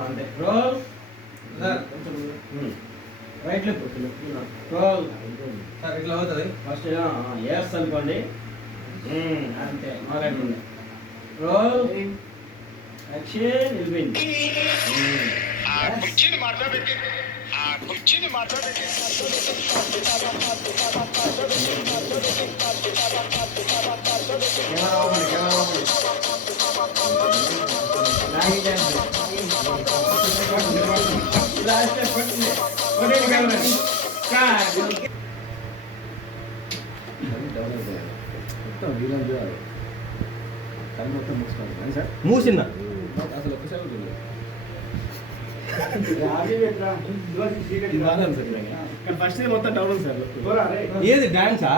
అంతే roll sir right left roll sir ఇట్లా అవుతుంది ఫస్ట్ ఎస్ అనుకోండి అంతే మొదలెట్టండి రోల్ యాక్షన్ విల్ కుర్చీని మాట్లాడబెట్టి మూసిందా అసలు ఒకసారి ఫస్ట్ మొత్తం డౌన్ సార్ ఏది డాన్సా